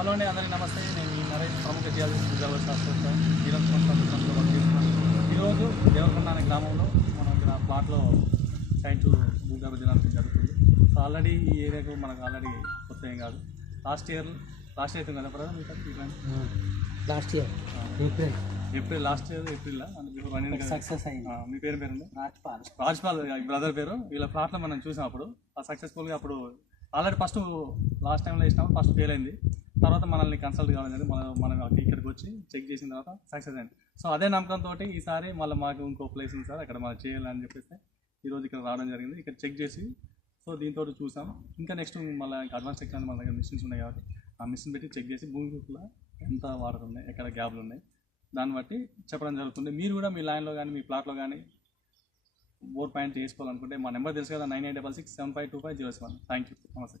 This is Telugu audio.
హలో అండి, అందరికీ నమస్తే. నేను ఈ నరేష్, ప్రముఖ జియాలజిస్ట్ భూగర్భ శాస్త్రవేత్త, నీలం సంస్థలో వర్క్ చేస్తున్నాను. ఈరోజు దేవరకొండ అనే గ్రామంలో మనం ఇక్కడ ప్లాట్లో సైట్ భూగర్భ జలాంశం జరుగుతుంది. సో ఆల్రెడీ ఈ ఏరియాకు మనకు ఆల్రెడీ కొత్త ఏం కాదు. లాస్ట్ ఇయర్ అవుతుంది కదా బ్రదర్ మీకు last year April last year April అంటే సక్సెస్ అయింది. మీ పేరుంది రాజ్పాల్ బ్రదర్ పేరు. వీళ్ళ ప్లాట్లో మనం చూసాం అప్పుడు సక్సెస్ఫుల్గా. అప్పుడు ఆల్రెడీ లాస్ట్ టైంలో వేసినప్పుడు ఫస్ట్ ఫెయిల్ అయింది. తర్వాత మనల్ని కన్సల్ట్ కావడం జరిగింది. మనం ఇక్కడికి వచ్చి చెక్ చేసిన తర్వాత సక్సెస్ అయింది. సో అదే నమ్మకంతో ఈసారి మళ్ళీ మాకు ఇంకో ప్లేస్ ఉంది సార్, అక్కడ మనం చేయాలని చెప్పేసి ఈరోజు ఇక్కడ రావడం జరిగింది. ఇక్కడ చెక్ చేసి సో దీంతో చూసాం. ఇంకా నెక్స్ట్ మళ్ళీ అడ్వాన్స్ టెక్నాలజీ మన దగ్గర మిషన్స్ ఉన్నాయి కాబట్టి ఆ మిషన్ పెట్టి చెక్ చేసి భూమి లోపల ఎంత వాటర్ ఉన్నాయి, ఎక్కడ గ్యాప్లు ఉన్నాయి, దాన్ని బట్టి చెప్పడం జరుగుతుంది. మీరు కూడా మీ ల్యాండ్లో కానీ మీ ప్లాట్లో కానీ బోర్ పాయింట్ చేసుకోవాలనుకుంటే మా నెంబర్ తెలుసు కదా, 9866752507. Thank you. నమస్తే.